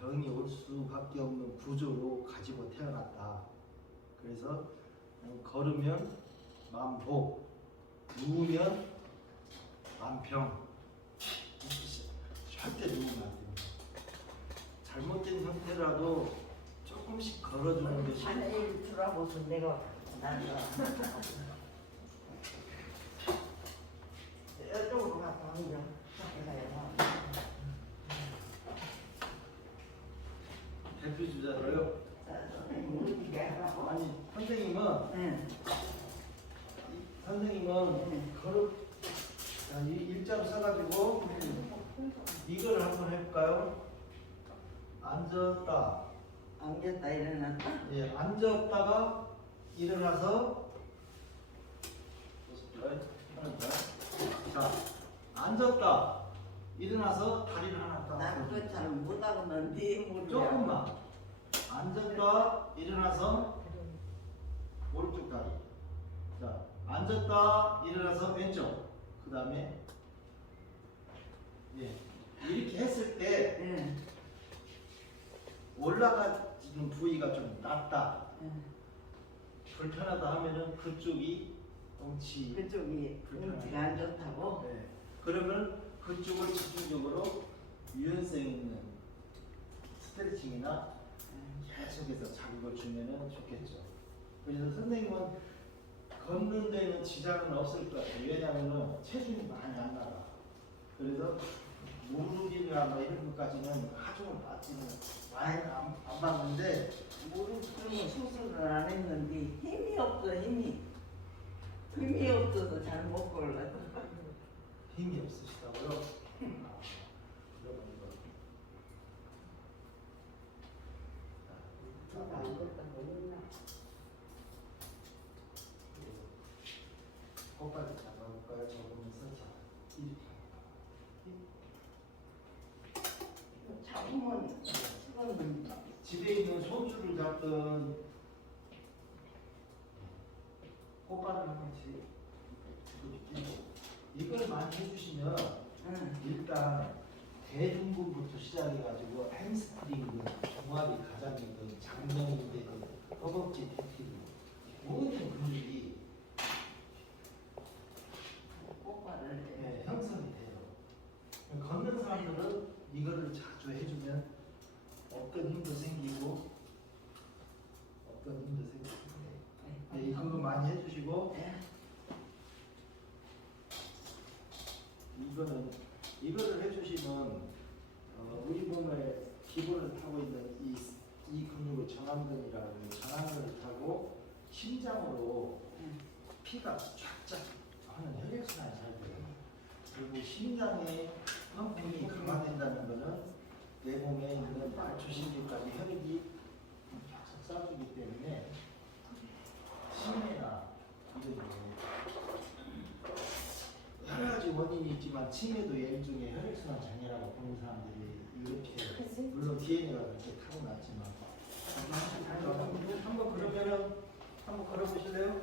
병이 올 수밖에 없는 구조로 가지고 태어났다. 그래서 걸으면 만복, 누우면 만병. 절대 누우면 안 됩니다. 잘못된 형태라도 조금씩 걸어주는 것이 자네일 들어보서 내가 난가 이쪽으로 가서 앉아. 대표 주자로요. 아니 선생님은 이 일자로 써가지고 이걸 한번 해볼까요? 앉았다. 앉았다 일어났다. 예, 앉았다가 일어나서 자, 앉았다 일어나서 다리를 하나 딱 난 그거 잘 못하고는 네 모르야. 조금만 앉았다 일어나서 오른쪽 다리. 자, 앉았다 일어나서 왼쪽. 그 다음에 예, 이렇게 했을 때 응. 올라가는 부위가 좀 낮다, 응. 불편하다 하면은 그쪽이 엉치. 그쪽이 운치가 안 좋다고. 네. 그러면 그쪽을 집중적으로 유연성 있는 스트레칭이나 계속해서 자극을 주면은 좋겠죠. 그래서 선생님은 걷는 데는 지장은 없을 것 같아요. 왜냐하면 체중이 많이 안 나가. 그래서 무릎이나 뭐 이런 것까지는 아주 낮지는 많이 안 받는데 무릎 꿇는 수술을 안 했는데 힘이 없어 힘이. 힘이 없어서 잘 못 걸려. 힘이 없으시다고요? 그러면 이거 저도 안 걷다고 했나? 꽃바지 잡아볼까요? 접으면서 자 이렇게 잡으면 수건은 집에 있는 손주를 잡든 꽃바람 한 번씩 이걸 많이 해주시면 응. 일단 대둔근부터 시작해가지고 햄스트링이든 종아리 가장이든 장명이든 허벅지 뒤틀기 모든 근육이 꽃발을 해. 네, 형성이 돼요. 걷는 사람들은 이거를 자주 해주면 어떤 힘도 생기고 어떤 힘도 생기고 네, 이거 많이 해주시고 네. 이거를 해주시면 우리 몸의 기본을 타고 있는 이 근육을 전완근이라는 전완근을 타고 심장으로 피가 쫙쫙 하는 혈액순환이 잘 돼요. 그리고 심장의 펌핑이 강화된다는 것은 내 몸에 있는 말초신경까지 혈액이 계속 쏴주기 때문에 치매나 이런 여러 가지 원인이 있지만 치매도 일종의 혈액순환 장애라고 보는 사람들이 이렇게 물론 DNA가 그렇게 타고났지만 한번 그러면은 한번 걸어보실래요?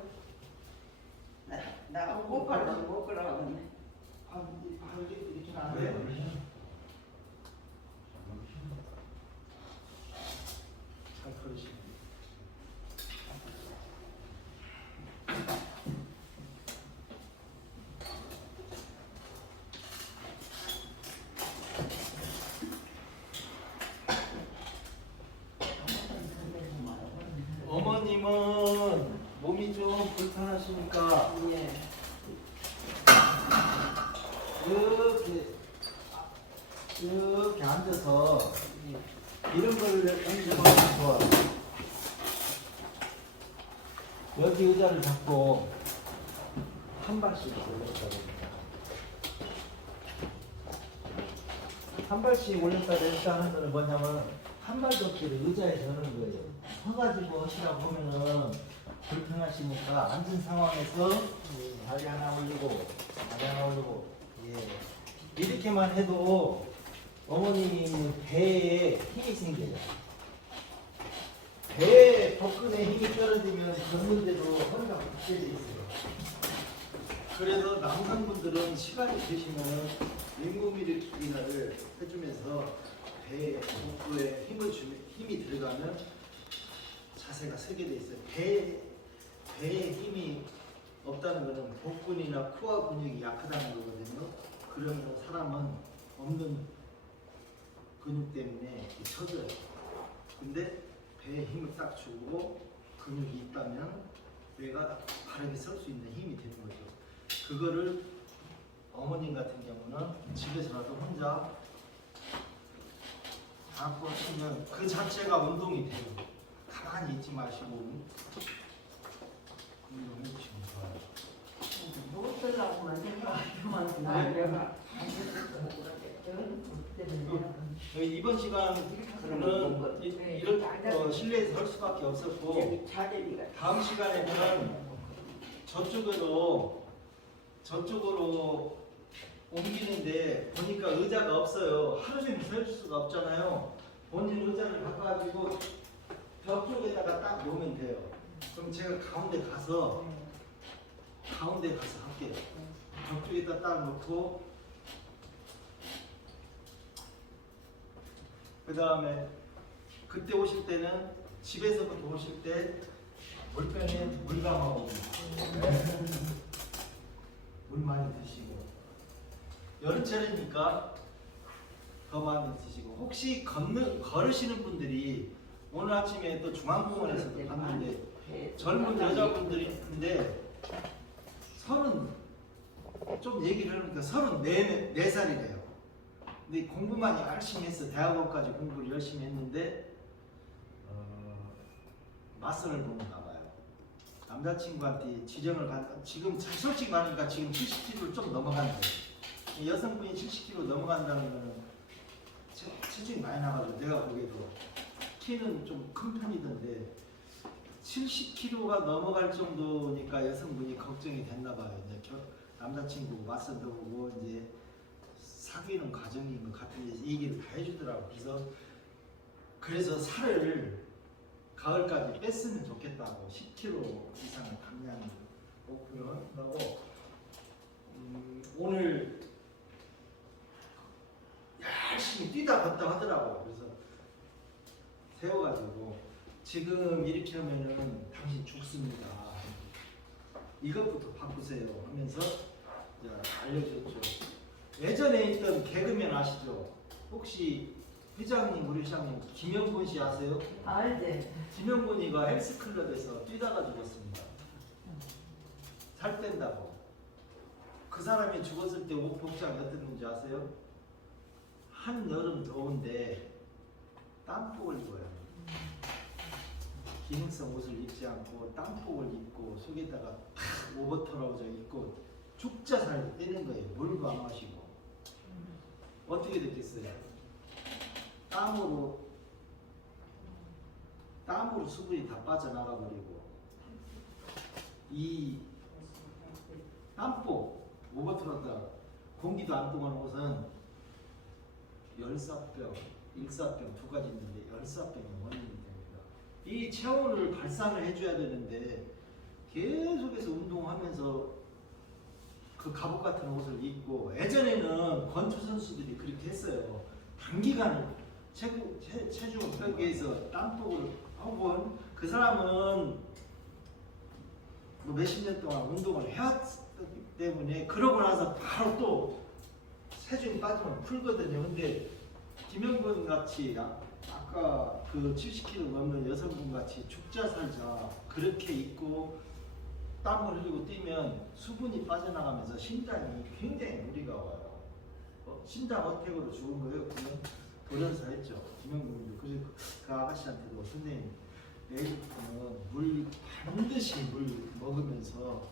나 꽃발도 못 걸어가겠네. 이렇게는 안 돼. 잘 걸으시면 돼요. 어머님은 몸이 좀 불편하시니까 예. 이렇게 앉아서 이런 걸 연습하면 좋아요. 여기 의자를 잡고 한 발씩 올렸다 내렸다. 한 발씩 올렸다 내렸다 하는 거는 뭐냐면 한 발도 없기를 의자에 서는 거예요. 서가지고 하시라고 하면은 불편하시니까 앉은 상황에서 다리 하나 올리고 다리 하나 올리고 예. 이렇게만 해도 어머님이 배에 힘이 생겨요. 배에 복근에 힘이 떨어지면 걷는데도 허리가 굳게 돼 있어요. 그래서 남성분들은 시간이 되시면 윙고밀키기를 해주면서 배에 복부에 힘이 들어가면 자세가 서게 돼 있어요. 배에 힘이 없다는 것은 복근이나 코어 근육이 약하다는 거거든요. 그러면 사람은 없는 근육 때문에 이렇게 처져요. 근데 배에 힘을 딱 주고 근육이 있다면 뇌가 바르게 설 수 있는 힘이 되는 거죠. 그거를 어머님 같은 경우는 집에서라도 혼자 갖고 하시면 그 자체가 운동이 돼요. 가만히 있지 마시고 운동해 주시면 좋아요. 못 들라고만 생각하지만 네. 내가 이번 시간은 이런 실내에서 할 수밖에 없었고 자대비가 다음 시간에는 저쪽으로 옮기는데 보니까 의자가 없어요. 하루 종일 서 있을 수가 없잖아요. 본인 의자를 바꿔가지고 벽쪽에다가 딱 놓으면 돼요. 그럼 제가 가운데 가서 할게요. 벽쪽에다 딱 놓고 그 다음에 그때 오실 때는 집에서부터 오실 때 물병에 물 감아오고 물 많이 드시고 여름철이니까 더 많이 드시고 혹시 걸으시는 분들이 오늘 아침에 또 중앙공원에서도 봤는데 젊은 여자분들이 있는데 좀 얘기를 해보니까 34살이래요. 근데 공부만 열심히 했어. 대학원까지 공부를 열심히 했는데 맞선을 보는가 봐요. 남자친구한테 지정을 지금 솔직히 말하니까 지금 70kg를 좀 넘어간대요. 여성분이 70kg 넘어간다는 거는 체중이 많이 나가지고 내가 보기에도 키는 좀 큰 편이던데 70kg가 넘어갈 정도니까 여성분이 걱정이 됐나 봐요. 이제 남자친구 맞선도 보고 이제 사귀는 과정인 것 같은데 얘기를 다 해주더라고. 그래서 그래서 살을 가을까지 뺐으면 좋겠다고 10kg 이상을 감량 목표를 한다고 오늘 열심히 뛰다 걷다 하더라고. 그래서 세워가지고 지금 이렇게 하면은 당신 죽습니다. 이것부터 바꾸세요 하면서 이제 알려줬죠. 예전에 있던 개그맨 아시죠? 혹시 회장님, 우리 회장님 김영곤 씨 아세요? 알지? 김영곤이가 헬스클럽에서 뛰다가 죽었습니다. 살 뺀다고. 그 사람이 죽었을 때 옷 복장이 어땠는지 아세요? 한여름 더운데 땀복을 입어요. 기능성 옷을 입지 않고 땀복을 입고 속에다가 오버터라우저 입고 죽자살 떼는 거예요. 물도 안 마시고. 어떻게 됐겠어요? 땀으로 수분이 다 빠져나가 버리고 이 땀복 오버터라우저 공기도 안 통하는 옷은 열사병, 일사병 두 가지 있는데 열사병이 원인이 됩니다. 이 체온을 발산을 해줘야 되는데 계속해서 운동하면서 그 갑옷 같은 옷을 입고 예전에는 권투 선수들이 그렇게 했어요. 단기간을 체중을 빼기 위해서 땀복을 하고 그 사람은 뭐 몇십 년 동안 운동을 해왔기 때문에 그러고 나서 바로 또 체중이 빠지면 풀거든요. 근데 김영건 같이 아까 그 70kg 넘는 여성분 같이 죽자 살자 그렇게 입고 땀을 흘리고 뛰면 수분이 빠져나가면서 심장이 굉장히 무리가 와요. 심장 어택으로 죽은 거예요. 그냥 돌연사 했죠. 김영건님도. 그래서 그 아가씨한테도 선생님 내일부터는 물 반드시 물 먹으면서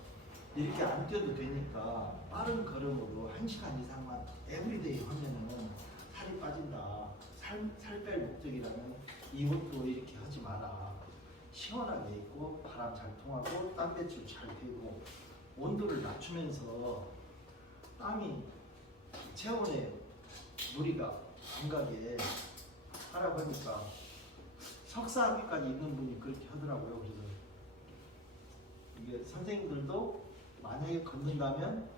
이렇게 안 뛰어도 되니까 빠른 걸음으로 1시간 이상만 에브리데이 하면은 살이 빠진다. 살 뺄 목적이라면 이 옷도 이렇게 하지 마라. 시원하게 입고 바람 잘 통하고 땀 배출 잘 되고 온도를 낮추면서 땀이 체온에 무리가 안 가게 하라고 하니까 석사학위까지 있는 분이 그렇게 하더라고요. 그래서 이게 선생님들도 만약에 걷는다면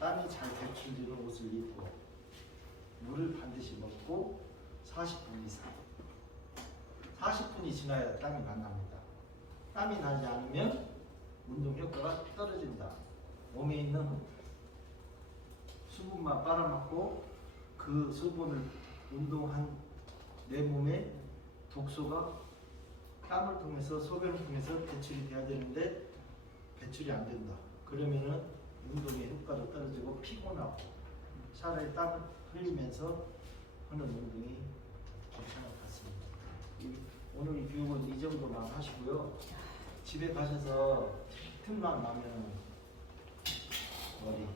땀이 잘 배출되는 옷을 입고 물을 반드시 먹고 40분 이상 40분이 지나야 땀이 만납니다. 땀이 나지 않으면 운동 효과가 떨어진다. 몸에 있는 수분만 빨아먹고 그 수분을 운동한 내 몸에 독소가 땀을 통해서 소변을 통해서 배출이 돼야 되는데 배출이 안 된다. 그러면은 운동의 효과도 떨어지고 피곤하고 차라리 땀을 흘리면서 하는 운동이 괜찮을 것 같습니다. 오늘 교육은 이 정도만 하시고요. 집에 가셔서 틈만 나면 머리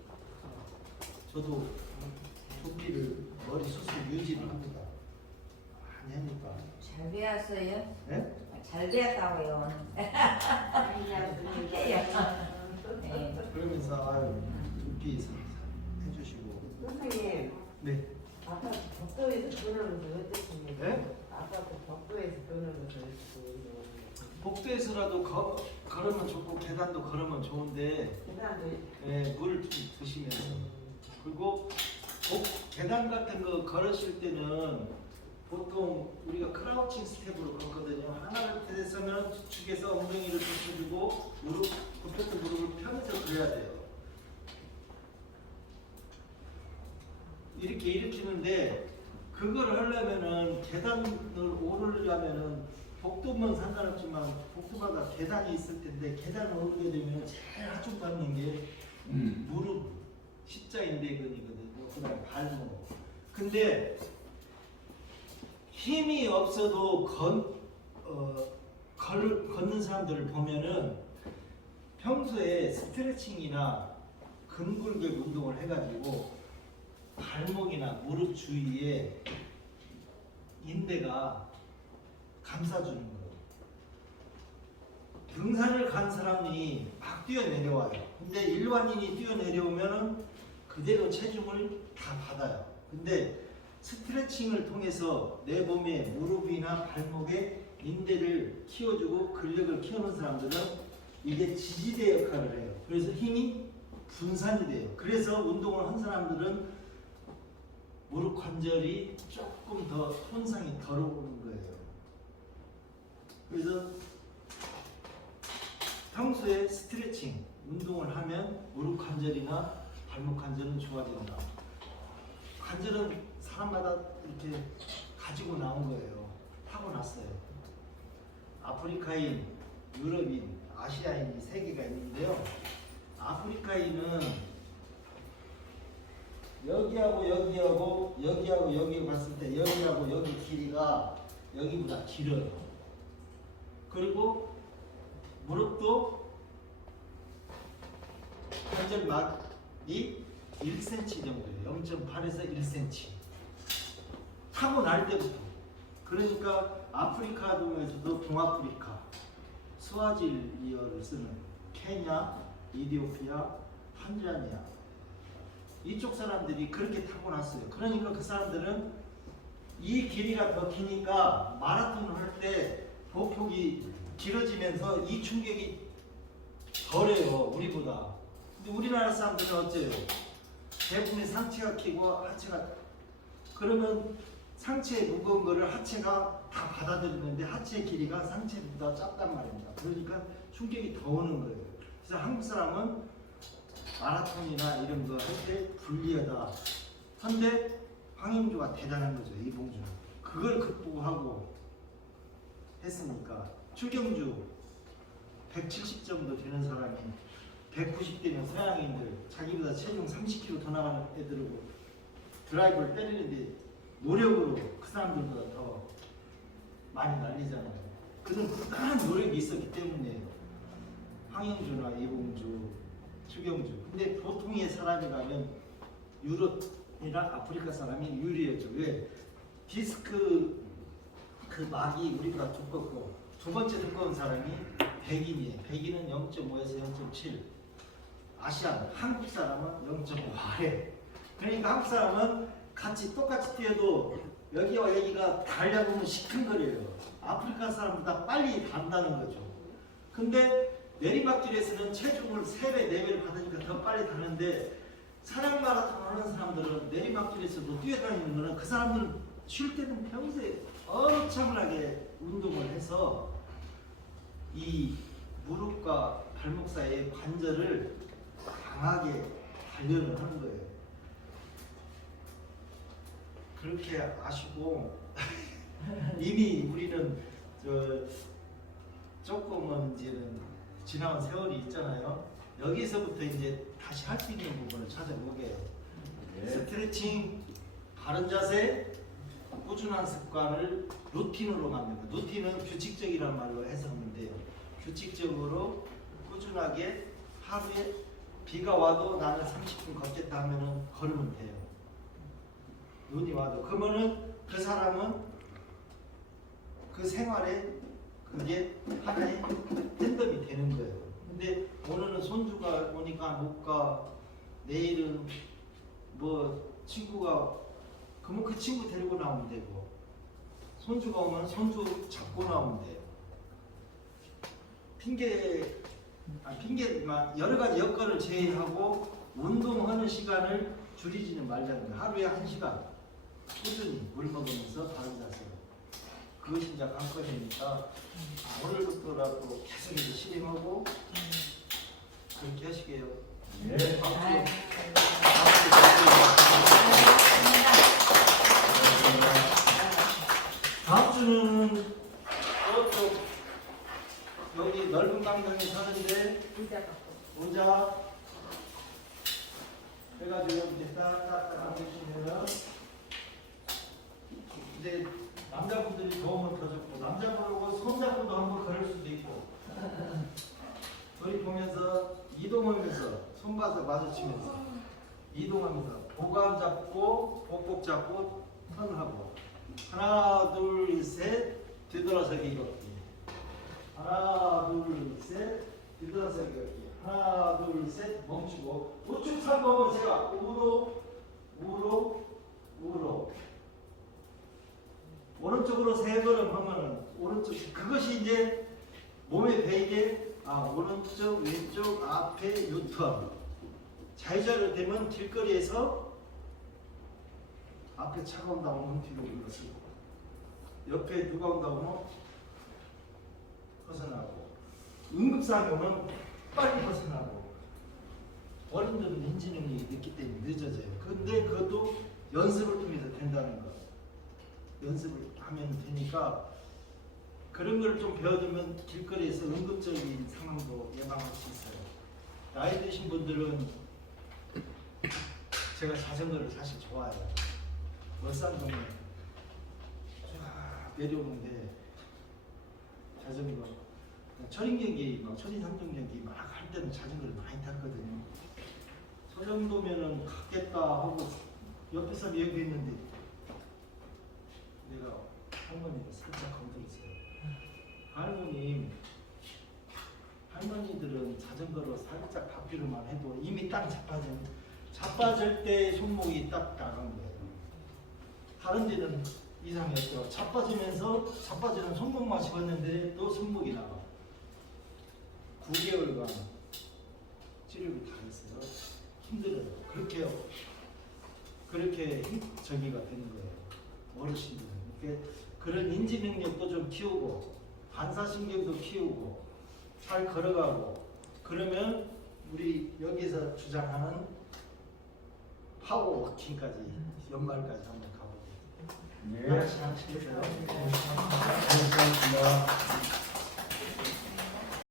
저도 두피를 머리 수술 유지를 합니다. 많이 하니까. 잘 배웠어요? 네? 잘 배웠다고요. 네. 그러면서 아유 두피 해주시고. 선생님, 네. 아까 복도에서 끊는 것은 어땠습니까? 네? 아까 그 복도에서 끊는 것은 어땠습니까? 복도에서라도 걸으면 좋고 계단도 걸으면 좋은데 계단도 물 좀 드시면서 그리고 계단 같은 거 걸으실 때는 보통 우리가 크라우칭 스텝으로 걷거든요. 하나를 대서면 주축에서 엉덩이를 붙여주고 굽혔던 무릎을 펴면서 그려야 돼요. 이렇게 일으키는데 그걸 하려면은 계단을 오르려면은 복도면 상관없지만 복도마다 계단이 있을 텐데 계단을 오르게 되면 제일 하쪽 닿는 게 무릎 십자인대근이거든요. 그다음 발목. 근데 힘이 없어도 걷는 사람들을 보면은 평소에 스트레칭이나 근골격 운동을 해가지고 발목이나 무릎 주위에 인대가 감싸주는 거예요. 등산을 간 사람이 막 뛰어내려와요. 근데 일반인이 뛰어내려오면은 그대로 체중을 다 받아요. 근데 스트레칭을 통해서 내 몸의 무릎이나 발목에 인대를 키워주고 근력을 키우는 사람들은 이게 지지대 역할을 해요. 그래서 힘이 분산이 돼요. 그래서 운동을 한 사람들은 무릎 관절이 조금 더 손상이 덜 오는 거예요. 그래서 평소에 스트레칭, 운동을 하면 무릎 관절이나 발목 관절은 좋아진다. 관절은 사람마다 이렇게 가지고 나온 거예요. 타고났어요. 아프리카인, 유럽인, 아시아인 이 세 개가 있는데요. 아프리카인은 여기하고 여기하고 여기하고 여기 봤을 때 여기하고 여기 길이가 여기보다 길어요. 그리고 무릎도 관절막이 1cm 정도예요. 0.8에서 1cm. 타고날 때부터. 그러니까 아프리카 중에서도 동아프리카, 스와질리어를 쓰는 케냐, 이디오피아, 탄자니아 이쪽 사람들이 그렇게 타고났어요. 그러니까 그 사람들은 이 길이가 더 기니까 마라톤을 할 때 보폭이 길어지면서 이 충격이 덜해요. 우리보다. 근데 우리나라 사람들은 어째요? 대부분이 상체가 키고 하체가, 그러면 상체에 무거운 거를 하체가 다 받아들이는데 하체의 길이가 상체보다 작단 말입니다. 그러니까 충격이 더 오는 거예요. 그래서 한국 사람은 마라톤이나 이런 거 할 때 불리하다. 근데 황인주가 대단한 거죠. 이봉주는. 그걸 극복하고 했으니까. 추경주 170 정도 되는 사람이 190대면 서양인들 자기보다 체중 30kg 더 나가는 애들하고 드라이브를 때리는데 노력으로 그 사람들보다 더 많이 날리잖아요. 그런 극단한 노력이 있었기 때문에 황영주나 이봉주, 추경주. 근데 보통의 사람이라면 유럽이나 아프리카 사람이 유리했죠. 왜? 디스크 그 막이 우리보다 두껍고, 두 번째 두꺼운 사람이 백인이에요. 백인은 0.5에서 0.7. 아시안, 한국 사람은 0.5 아래. 그러니까 한국 사람은 같이 똑같이 뛰어도 여기와 여기가 달려보면 시큰거려요. 아프리카 사람보다 빨리 단다는 거죠. 근데 내리막길에서는 체중을 3배, 4배를 받으니까 더 빨리 가는데, 사냥 마라톤 하는 사람들은 내리막길에서도 뛰어다니는 거는 그 사람들은 쉴 때는 평소에 엄청나게 운동을 해서 이 무릎과 발목 사이의 관절을 강하게 단련을 하는 거예요. 그렇게 아시고 이미 우리는 조금은 이제는 지나온 세월이 있잖아요. 여기서부터 이제 다시 할 수 있는 부분을 찾아보게요. 스트레칭, 바른 자세, 꾸준한 습관을 루틴으로 만듭니다. 루틴은 규칙적이란 말로 해석하면 돼요. 규칙적으로 꾸준하게 하루에 비가 와도 나는 30분 걷겠다 하면은 걸으면 돼요. 눈이 와도. 그러면은 그 사람은 그 생활에 그게 하나의 팬덤이 되는 거예요. 근데 오늘은 손주가 오니까 못 가, 내일은 뭐 친구가, 그러면 그 친구 데리고 나오면 되고, 손주가 오면 손주 잡고 나오면 돼요. 핑계만 여러 가지 여건을 제외하고 운동하는 시간을 줄이지는 말자는 거예요. 하루에 1시간 꾸준히 물 먹으면서 바른 자세. 그것이 이제 관건이니까 오늘부터라도 계속해서 실행하고 그렇게 하시게요. 네. 다음 주는 저쪽 여기 넓은 강당에 사는데 의자 해가지고 이제 딱딱딱 앉으시면은 이제 남자분들이 도움을 더 줬고, 남자분하고 손잡고도 한번 걸을 수도 있고, 저희 보면서 이동하면서 손바닥 마주치면서 이동하면서 보감 잡고 복복 잡고 턴하고, 하나 둘 셋 뒤돌아서기 걷기, 하나 둘 셋 뒤돌아서기 걷기, 하나 둘 셋 멈추고, 우측 3번은 제가 우로 오른쪽으로 3걸음 하면은 오른쪽 그것이 이제 몸에 배이게 오른쪽 왼쪽 앞에 유턴 자유자로 되면 길거리에서 앞에 차가 온다 오면 뒤로 물러서고 옆에 누가 온다 오면 벗어나고 응급상황은 빨리 벗어나고 어른들은 인지 능력이 늦기 때문에 늦어져요. 근데 그것도 연습을 통해서 된다는 거. 연습을 하면 되니까 그런 걸 좀 배워두면 길거리에서 응급적인 상황도 예방할 수 있어요. 나이 드신 분들은 제가 자전거를 사실 좋아해요. 월산동에 쫙 내려오는데 자전거 철인 경기, 철인 3종 경기 막 할 때는 자전거를 많이 탔거든요. 저 정도면은 갔겠다 하고 옆에서 얘기했는데 내가 할머니를 살짝 건드렸어요. 할머니들은 자전거로 살짝 밟기로만 해도 이미 딱 자빠질 때 손목이 딱 나간 거예요. 다른 데는 이상했죠. 자빠지는 손목만 씹었는데 또 손목이 나가. 9개월간 치료를 다 했어요. 힘들어요. 그렇게 저기가 되는 거예요. 어르신들은. 그런 인지 능력도 좀 키우고 반사신경도 키우고 잘 걸어가고 그러면 우리 여기서 주장하는 파워워킹까지 연말까지 한번 가보겠습니다. 네. 하나씩 하시겠어요? 감사합니다.